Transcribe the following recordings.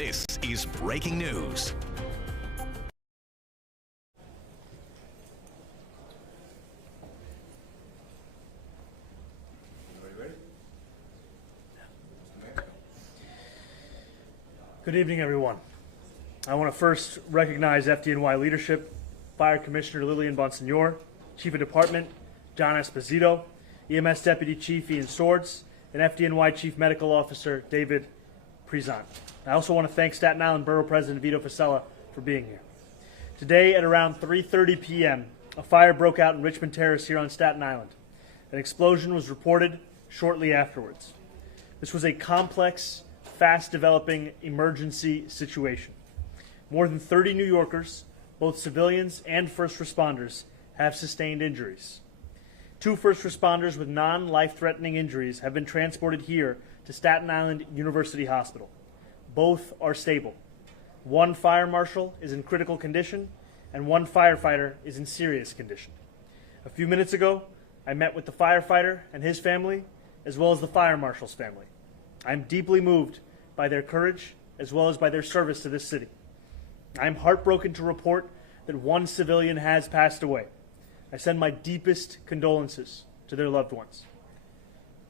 This is breaking news. Good evening, everyone. I want to first recognize FDNY leadership, Fire Commissioner Lillian Bonsignor, Chief of Department John Esposito, EMS Deputy Chief Ian Swords, and FDNY Chief Medical Officer David Prezant. I also want to thank Staten Island Borough President Vito Fasella for being here. Today at around 3:30 p.m., a fire broke out in Richmond Terrace here on Staten Island. An explosion was reported shortly afterwards. This was a complex, fast-developing emergency situation. More than 30 New Yorkers, both civilians and first responders, have sustained injuries. 2 first responders with non-life-threatening injuries have been transported here to Staten Island University Hospital. Both are stable. 1 fire marshal is in critical condition, and 1 firefighter is in serious condition. A few minutes ago, I met with the firefighter and his family, as well as the fire marshal's family. I'm deeply moved by their courage, as well as by their service to this city. I'm heartbroken to report that 1 civilian has passed away. I send my deepest condolences to their loved ones.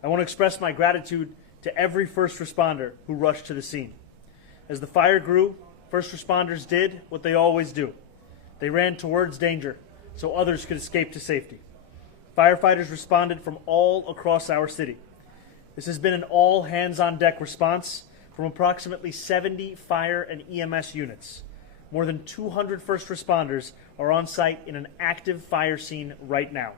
I want to express my gratitude to every first responder who rushed to the scene. As the fire grew, first responders did what they always do. They ran towards danger so others could escape to safety. Firefighters responded from all across our city. This has been an all-hands-on-deck response from approximately 70 fire and EMS units. More than 200 first responders are on site in an active fire scene right now.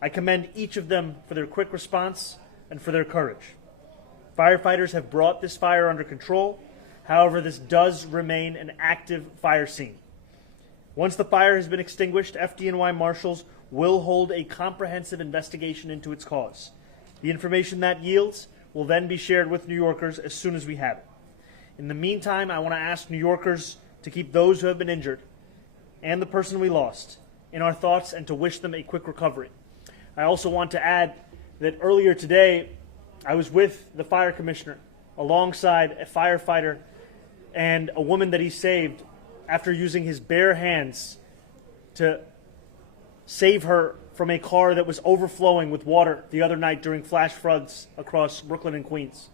I commend each of them for their quick response and for their courage. Firefighters have brought this fire under control. However, this does remain an active fire scene. Once the fire has been extinguished, FDNY marshals will hold a comprehensive investigation into its cause. The information that yields will then be shared with New Yorkers as soon as we have it. In the meantime, I want to ask New Yorkers to keep those who have been injured and the person we lost in our thoughts and to wish them a quick recovery. I also want to add that earlier today, I was with the fire commissioner alongside a firefighter and a woman that he saved after using his bare hands to save her from a car that was overflowing with water the other night during flash floods across Brooklyn and Queens.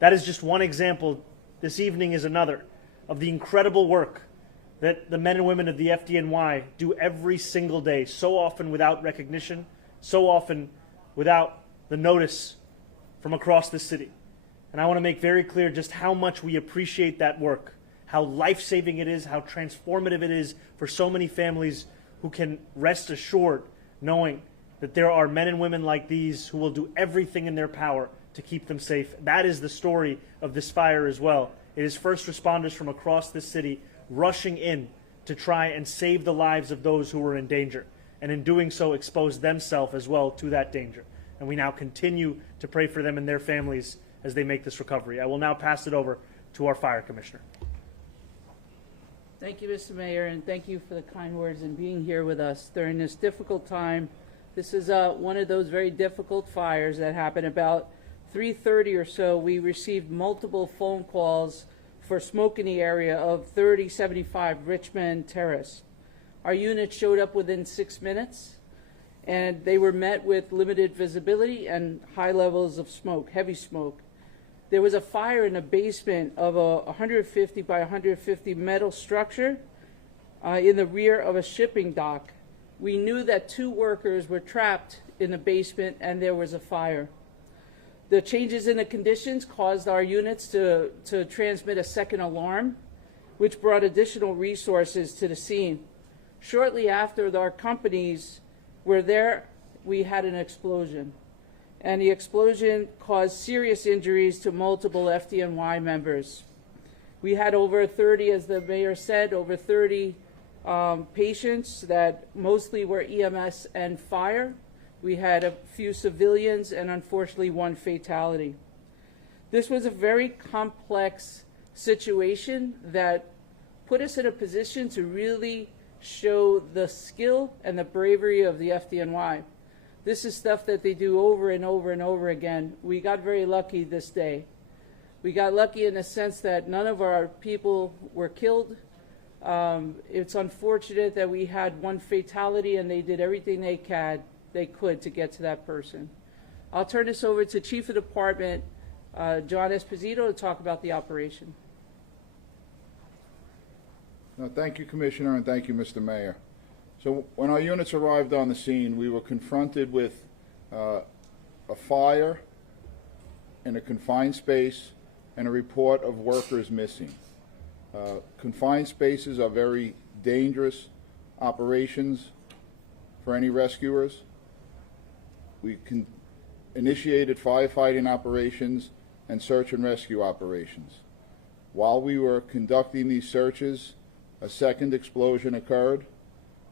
That is just one example. This evening is another of the incredible work that the men and women of the FDNY do every single day, so often without recognition, so often without the notice from across the city. And I want to make very clear just how much we appreciate that work, how life-saving it is, how transformative it is for so many families who can rest assured knowing that there are men and women like these who will do everything in their power to keep them safe. That is the story of this fire as well. It is first responders from across this city rushing in to try and save the lives of those who were in danger, and in doing so expose themselves as well to that danger. And we now continue to pray for them and their families as they make this recovery. I will now pass it over to our fire commissioner. Thank you, Mr. Mayor, and thank you for the kind words and being here with us during this difficult time. This is one of those very difficult fires that happened about 3:30 or so. We received multiple phone calls for smoke in the area of 3075 Richmond Terrace. Our unit showed up within 6 minutes, and they were met with limited visibility and high levels of smoke, heavy smoke. There was a fire in the basement of a 150 by 150 metal structure in the rear of a shipping dock. We knew that 2 workers were trapped in the basement and there was a fire. The changes in the conditions caused our units to transmit a second alarm, which brought additional resources to the scene. Shortly after our companies were there, we had an explosion. And the explosion caused serious injuries to multiple FDNY members. We had over 30, as the mayor said, over 30 patients that mostly were EMS and fire. We had a few civilians and unfortunately 1 fatality. This was a very complex situation that put us in a position to really show the skill and the bravery of the FDNY. This is stuff that they do over and over and over again. We got very lucky this day. We got lucky in the sense that none of our people were killed. It's unfortunate that we had one fatality, and they did everything they could to get to that person. I'll turn this over to Chief of Department John Esposito to talk about the operation. Thank you, Commissioner, and thank you, Mr. Mayor. So when our units arrived on the scene, we were confronted with a fire in a confined space and a report of workers missing. Confined spaces are very dangerous operations for any rescuers. We initiated firefighting operations and search and rescue operations. While we were conducting these searches, a second explosion occurred.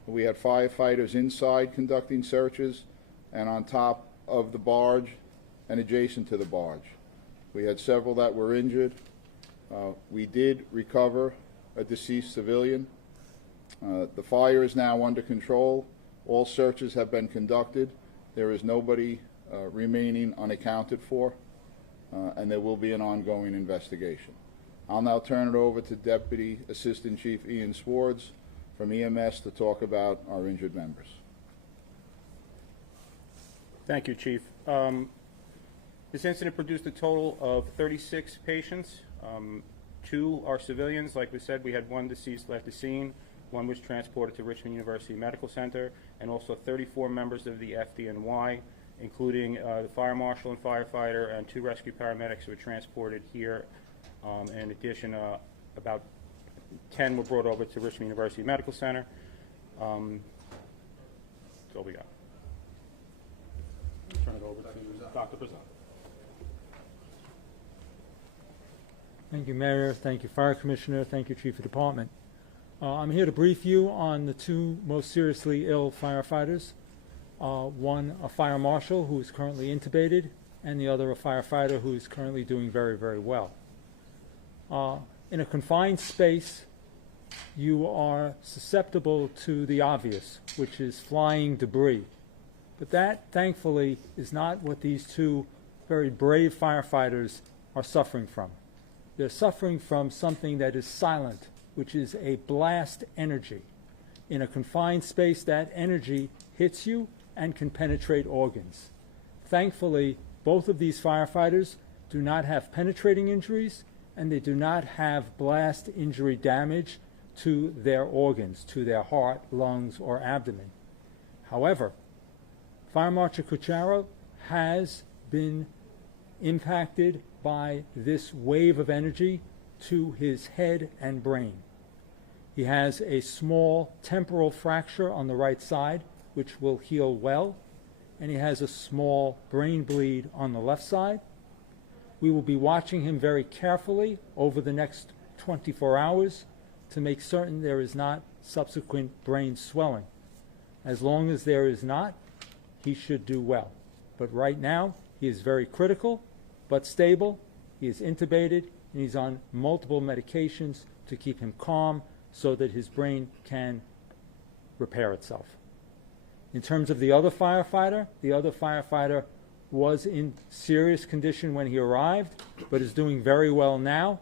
We had firefighters inside conducting searches and on top of the barge and adjacent to the barge. We had several that were injured. We did recover a deceased civilian. The fire is now under control. All searches have been conducted. There is nobody remaining unaccounted for, and there will be an ongoing investigation. I'll now turn it over to Deputy Assistant Chief Ian Swartz from EMS to talk about our injured members. Thank you, Chief. This incident produced a total of 36 patients. 2 are civilians. Like we said, we had 1 deceased at the scene. 1 was transported to Richmond University Medical Center, and also 34 members of the FDNY, including the fire marshal and firefighter, and 2 rescue paramedics who were transported here. In addition, about 10 were brought over to Richmond University Medical Center. That's all we got. Turn it over to Dr. Brazil. Thank you, Mayor. Thank you, Fire Commissioner. Thank you, Chief of Department. I'm here to brief you on the 2 most seriously ill firefighters. One, a fire marshal who is currently intubated, and the other, a firefighter who is currently doing very, very well. In a confined space, you are susceptible to the obvious, which is flying debris. But that, thankfully, is not what these 2 very brave firefighters are suffering from. They're suffering from something that is silent, which is a blast energy. In a confined space, that energy hits you and can penetrate organs. Thankfully, both of these firefighters do not have penetrating injuries, and they do not have blast injury damage to their organs, to their heart, lungs, or abdomen. However, Fire Marshal Cucharo has been impacted by this wave of energy to his head and brain. He has a small temporal fracture on the right side, which will heal well, and he has a small brain bleed on the left side. We will be watching him very carefully over the next 24 hours to make certain there is not subsequent brain swelling. As long as there is not, he should do well. But right now, he is very critical, but stable. He is intubated, and he's on multiple medications to keep him calm so that his brain can repair itself. In terms of the other firefighter was in serious condition when he arrived, but is doing very well now.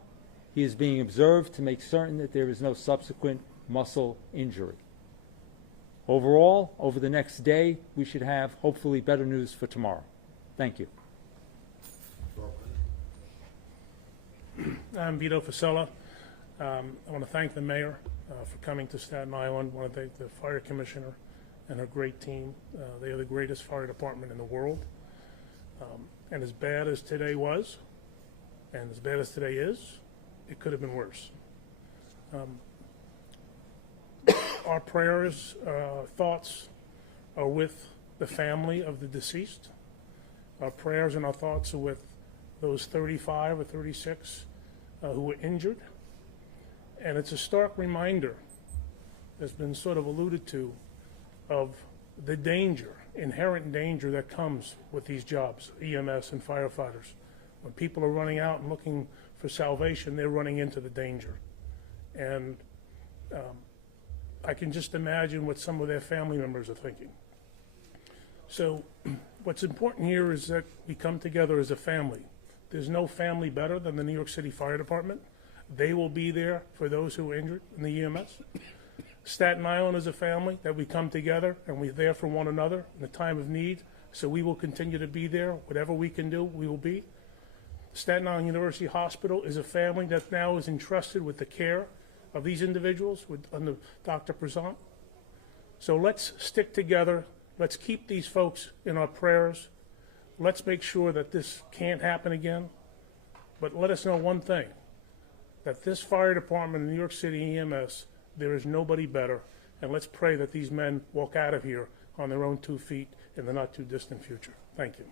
He is being observed to make certain that there is no subsequent muscle injury. Overall, over the next day, we should have hopefully better news for tomorrow. Thank you. I'm Vito Fasella. I want to thank the mayor for coming to Staten Island. I want to thank the fire commissioner and her great team. They are the greatest fire department in the world. And as bad as today was, and as bad as today is, it could have been worse. Our prayers, thoughts are with the family of the deceased. Our prayers and our thoughts are with those 35 or 36 who were injured. And it's a stark reminder, that's been sort of alluded to, of the danger, inherent danger that comes with these jobs, EMS and firefighters. When people are running out and looking for salvation, they're running into the danger. And I can just imagine what some of their family members are thinking. So what's important here is that we come together as a family. there's no family better than the New York City Fire Department. They will be there for those who are injured in the EMS. Staten Island is a family that we come together and we're there for one another in the time of need. So we will continue to be there. Whatever we can do, we will be. Staten Island University Hospital is a family that now is entrusted with the care of these individuals under Dr. Prezant. So let's stick together. Let's keep these folks in our prayers. Let's make sure that this can't happen again. But let us know one thing, that this fire department in New York City EMS, there is nobody better. And let's pray that these men walk out of here on their own 2 feet in the not too distant future. Thank you.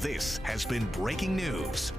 This has been breaking news.